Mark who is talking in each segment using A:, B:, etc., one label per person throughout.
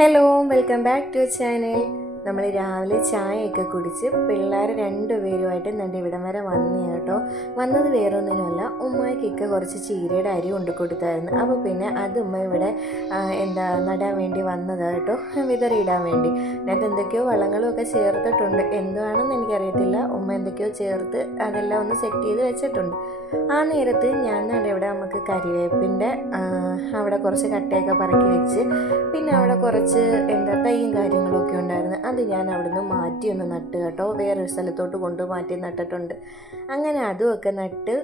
A: hello welcome back to channel നമ്മൾ രാവിലെ ചായയൊക്കെ കുടിച്ച് പിള്ളേർ രണ്ടുപേരുമായിട്ട് എന്നിട്ട് ഇവിടം വരെ വന്നു കേട്ടോ. വന്നത് വേറൊന്നിനുമല്ല ഉമ്മയ്ക്കൊക്കെ കുറച്ച് ചീരയുടെ അരി കൊണ്ടു കൊടുത്തായിരുന്നു. അപ്പോൾ പിന്നെ അത് ഉമ്മ ഇവിടെ എന്താ നടാൻ വേണ്ടി വന്നത് കേട്ടോ. വിതറിയിടാൻ വേണ്ടി. അതിനകത്ത് എന്തൊക്കെയോ വളങ്ങളും ഒക്കെ ചേർത്തിട്ടുണ്ട്. എന്തുവാണെന്ന് എനിക്കറിയത്തില്ല. ഉമ്മ എന്തൊക്കെയോ ചേർത്ത് അതെല്ലാം ഒന്ന് സെറ്റ് ചെയ്ത് വെച്ചിട്ടുണ്ട്. ആ നേരത്ത് ഞാൻ ഇവിടെ നമുക്ക് കരിവേപ്പിന്റെ അവിടെ കുറച്ച് കട്ടയൊക്കെ പറക്കി വെച്ച് പിന്നെ അവിടെ കുറച്ച് എന്താ തൈയും കാര്യങ്ങളൊക്കെ ഉണ്ടായിരുന്നു. അത് ഞാൻ അവിടുന്ന് മാറ്റി ഒന്ന് നട്ട് കേട്ടോ. വേറൊരു സ്ഥലത്തോട്ട് കൊണ്ട് മാറ്റി നട്ടിട്ടുണ്ട്. അങ്ങനെ അതുമൊക്കെ നട്ട്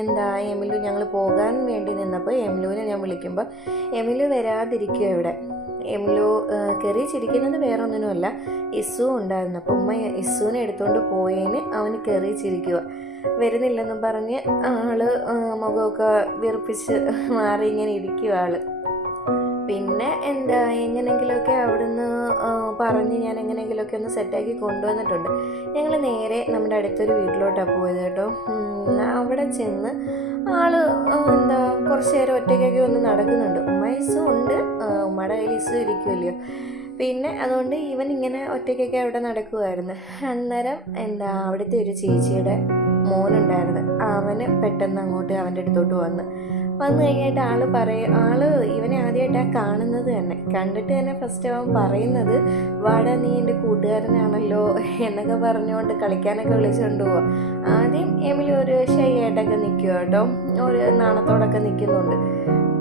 A: എന്താ എമിലു ഞങ്ങൾ പോകാൻ വേണ്ടി നിന്നപ്പോൾ എമിലുവിനെ ഞാൻ വിളിക്കുമ്പോൾ എമിലു വരാതിരിക്കുക ഇവിടെ. എമിലു കയറി ചിരിക്കുന്നത് വേറെ ഒന്നിനുമല്ല ഇസു ഉണ്ടായിരുന്നു. അപ്പോൾ ഉമ്മ ഇസുവിനെ എടുത്തുകൊണ്ട് പോയതിന് അവന് കയറി ചിരിക്കുക വരുന്നില്ലെന്നും പറഞ്ഞ് ആൾ മുഖമൊക്കെ വിറപ്പിച്ച് മാറി ഇങ്ങനെ ഇരിക്കുക ആൾ. പിന്നെ എന്താ എങ്ങനെങ്കിലുമൊക്കെ അവിടുന്ന് പറഞ്ഞ് ഞാൻ എങ്ങനെയെങ്കിലുമൊക്കെ ഒന്ന് സെറ്റാക്കി കൊണ്ടുവന്നിട്ടുണ്ട്. ഞങ്ങൾ നേരെ നമ്മുടെ അടുത്തൊരു വീട്ടിലോട്ടാണ് പോയത് കേട്ടോ. അവിടെ ചെന്ന് ആൾ എന്താ കുറച്ച് നേരം ഒറ്റയ്ക്കൊക്കെ ഒന്ന് നടക്കുന്നുണ്ട്. ഉമ്മ ഉണ്ട്. ഉമ്മയുടെ കയ്യിൽ ഇസു ഇരിക്കുമല്ലോ പിന്നെ അതുകൊണ്ട് ഇവൻ ഇങ്ങനെ ഒറ്റയ്ക്കൊക്കെ അവിടെ നടക്കുമായിരുന്നു അന്നേരം എന്താ അവിടുത്തെ ഒരു ചേച്ചിയുടെ മോനുണ്ടായിരുന്നു. അവന് പെട്ടെന്ന് അങ്ങോട്ട് അവന്റെ അടുത്തോട്ട് വന്ന് വന്നു കഴിഞ്ഞിട്ട് ആൾ പറയും ആൾ ഇവനെ ആദ്യമായിട്ടാണ് കാണുന്നത് തന്നെ. കണ്ടിട്ട് തന്നെ ഫസ്റ്റ് അവൻ പറയുന്നത് വാട നീ എന്റെ കൂട്ടുകാരനാണല്ലോ എന്നൊക്കെ പറഞ്ഞുകൊണ്ട് കളിക്കാനൊക്കെ വിളിച്ചുകൊണ്ട് പോവാം. ആദ്യം എമിലി ഒരു ഷൈയായിട്ടൊക്കെ നിൽക്കുക കേട്ടോ. ഒരു നാണത്തോടൊക്കെ നിൽക്കുന്നുണ്ട്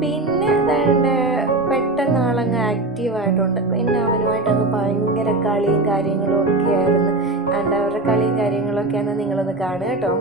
A: പിന്നെ ദാണ്ട് പെട്ടെന്ന് ആളങ്ങ് ആക്റ്റീവായിട്ടുണ്ട് പിന്നെ അവനുമായിട്ടങ്ങ് ഭയങ്കര കളിയും കാര്യങ്ങളും ഒക്കെ ആയിരുന്നു. അവരുടെ കളിയും കാര്യങ്ങളൊക്കെയാണ് നിങ്ങളൊന്ന് കാണുക കേട്ടോ.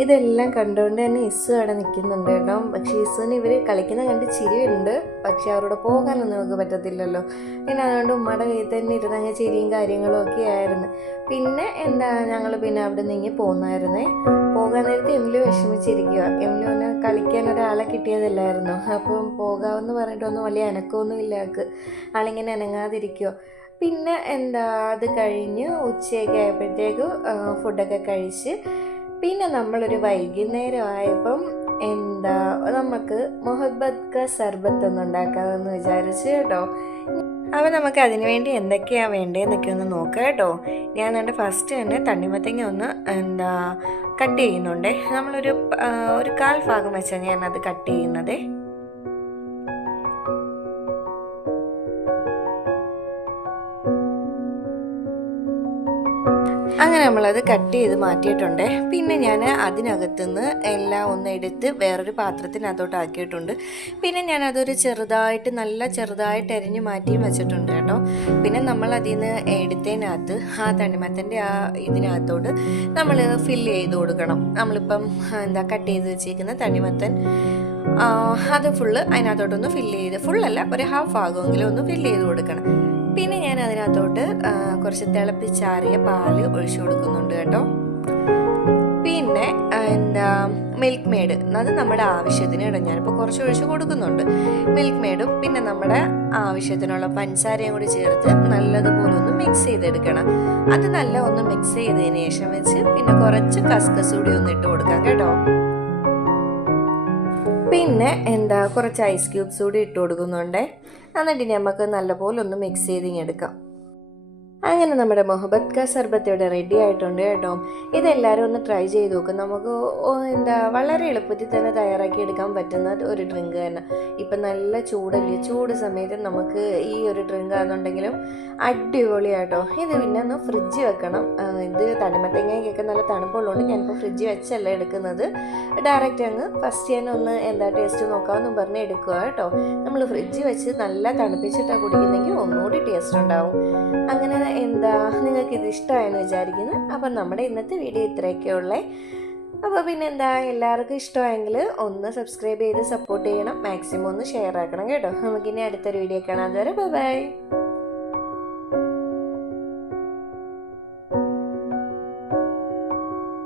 A: ഇതെല്ലാം കണ്ടുകൊണ്ട് തന്നെ ഇസു അവിടെ നിൽക്കുന്നുണ്ട് കേട്ടോ. പക്ഷേ ഇസുവിന് ഇവർ കളിക്കുന്ന കണ്ട് ചിരിയുണ്ട്. പക്ഷെ അവരോട് പോകാനൊന്നും നമുക്ക് പറ്റത്തില്ലല്ലോ. പിന്നെ അതുകൊണ്ട് ഉമ്മയുടെ കയ്യിൽ തന്നെ ഇരുന്ന് അങ്ങ് ചിരിയും കാര്യങ്ങളും ഒക്കെ ആയിരുന്നു. പിന്നെ എന്താ ഞങ്ങൾ പിന്നെ അവിടെ നിന്ന് പോകുന്നായിരുന്നേ പോകാൻ നേരത്തെ എമിലി വിഷമിച്ചിരിക്കുക എമിലുവിന് കളിക്കാൻ ഒരാളെ കിട്ടിയതല്ലായിരുന്നു? അപ്പം പോകാമെന്ന് പറഞ്ഞിട്ടൊന്നും വലിയ അനക്കമൊന്നും ഇല്ല ആൾക്ക്. ആളിങ്ങനെ അനങ്ങാതിരിക്കുക പിന്നെ എന്താ അത് കഴിഞ്ഞ് ഉച്ചയൊക്കെ ആയപ്പോഴത്തേക്ക് ഫുഡൊക്കെ കഴിച്ച് പിന്നെ നമ്മളൊരു വൈകുന്നേരം ആയപ്പം എന്താ നമുക്ക് മൊഹബത് ക സർബത്ത് ഒന്ന് ഉണ്ടാക്കാമെന്ന് വിചാരിച്ചു കേട്ടോ. അപ്പോൾ നമുക്ക് അതിന് വേണ്ടി എന്തൊക്കെയാണ് വേണ്ടതെന്നൊക്കെ ഒന്ന് നോക്കാം കേട്ടോ. ഞാൻ എന്റെ ഫസ്റ്റ് തന്നെ തണ്ണിമത്തങ്ങ ഒന്ന് എന്താ കട്ട് ചെയ്യുന്നുണ്ട്. നമ്മളൊരു ഒരു കാൽ ഭാഗം വെച്ചാണ് അത് കട്ട് ചെയ്യുന്നതേ. അങ്ങനെ നമ്മളത് കട്ട് ചെയ്ത് മാറ്റിയിട്ടുണ്ട്. പിന്നെ ഞാൻ അതിനകത്തുനിന്ന് എല്ലാം ഒന്ന് എടുത്ത് വേറൊരു പാത്രത്തിനകത്തോട്ട് ആക്കിയിട്ടുണ്ട്. പിന്നെ ഞാനതൊരു ചെറുതായിട്ട് നല്ല ചെറുതായിട്ട് എരിഞ്ഞ് മാറ്റിയും വെച്ചിട്ടുണ്ട് കേട്ടോ. പിന്നെ നമ്മൾ അതിൽ നിന്ന് എടുത്തതിനകത്ത് ആ തണ്ണിമത്തന്റെ ആ ഇതിനകത്തോട്ട് നമ്മൾ ഫില്ല് ചെയ്ത് കൊടുക്കണം. നമ്മളിപ്പം എന്താ കട്ട് ചെയ്ത് വെച്ചിരിക്കുന്ന തണ്ണിമത്തൻ അത് ഫുള്ള് അതിനകത്തോട്ടൊന്ന് ഫില്ല് ചെയ്ത് ഫുള്ളല്ല ഒരു ഹാഫ് ആകുമെങ്കിലും ഒന്ന് ഫില്ല് ചെയ്ത് കൊടുക്കണം. അതിനകത്തോട്ട് കുറച്ച് തിളപ്പിച്ചാറിയ പാൽ ഒഴിച്ചു കൊടുക്കുന്നുണ്ട് കേട്ടോ. പിന്നെ എന്താ മിൽക്ക് മെയ്ഡ് അത് നമ്മുടെ ആവശ്യത്തിന് ഇടാം. ഞാനിപ്പോൾ കുറച്ച് ഒഴിച്ച് കൊടുക്കുന്നുണ്ട്. മിൽക്ക് മെയ്ഡും പിന്നെ നമ്മുടെ ആവശ്യത്തിനുള്ള പഞ്ചസാരയും കൂടി ചേർത്ത് നല്ലതുപോലെ ഒന്ന് മിക്സ് ചെയ്തെടുക്കണം. അത് നല്ല ഒന്ന് മിക്സ് ചെയ്തതിന് ശേഷം വെച്ച് പിന്നെ കുറച്ച് കസ്കസ് കൂടി ഒന്ന് ഇട്ട് കൊടുക്കാം കേട്ടോ. പിന്നെ എന്താ കുറച്ച് ഐസ് ക്യൂബ്സ് കൂടി ഇട്ട് കൊടുക്കുന്നുണ്ടേ. എന്നിട്ട് നമുക്ക് നല്ലപോലെ ഒന്ന് മിക്സ് ചെയ്തിങ്ങെടുക്കാം അങ്ങനെ നമ്മുടെ മൊഹബത് ക സർബത്ത് ഇവിടെ റെഡി ആയിട്ടുണ്ട് കേട്ടോ. ഇതെല്ലാവരും ഒന്ന് ട്രൈ ചെയ്ത് നോക്കും. നമുക്ക് എന്താ വളരെ എളുപ്പത്തിൽ തന്നെ തയ്യാറാക്കി എടുക്കാൻ പറ്റുന്ന ഒരു ഡ്രിങ്ക് തന്നെ. ഇപ്പം നല്ല ചൂടല്ലേ? ചൂട് സമയത്ത് നമുക്ക് ഈ ഒരു ഡ്രിങ്ക് ആണെന്നുണ്ടെങ്കിലും അടിപൊളിയാട്ടോ ഇത് പിന്നെ ഒന്ന് ഫ്രിഡ്ജ് വെക്കണം. ഇത് തണിമത്തങ്ങയ്ക്കൊക്കെ നല്ല തണുപ്പുള്ളതുകൊണ്ട് ഞാനിപ്പോൾ ഫ്രിഡ്ജ് വെച്ചല്ല എടുക്കുന്നത്. ഡയറക്റ്റ് അങ്ങ് ഫസ്റ്റ് തന്നെ ഒന്ന് എന്താ ടേസ്റ്റ് നോക്കാമെന്നും പറഞ്ഞ് എടുക്കുക കേട്ടോ. നമ്മൾ ഫ്രിഡ്ജ് വെച്ച് നല്ല തണുപ്പിച്ചിട്ടാണ് കുടിക്കുന്നെങ്കിൽ ഒന്നുകൂടി ടേസ്റ്റ് ഉണ്ടാവും. അങ്ങനെ എന്താ നിങ്ങൾക്ക് ഇത് ഇഷ്ടമായെന്ന് വിചാരിക്കുന്നു. അപ്പം നമ്മുടെ ഇന്നത്തെ വീഡിയോ ഇത്രയൊക്കെ ഉള്ളേ. അപ്പോൾ പിന്നെ എന്താ എല്ലാവർക്കും ഇഷ്ടമായെങ്കിൽ ഒന്ന് സബ്സ്ക്രൈബ് ചെയ്ത് സപ്പോർട്ട് ചെയ്യണം. മാക്സിമം ഒന്ന് ഷെയർ ആക്കണം കേട്ടോ. നമുക്കിനി അടുത്തൊരു വീഡിയോ കാണാൻ തരാം ബൈ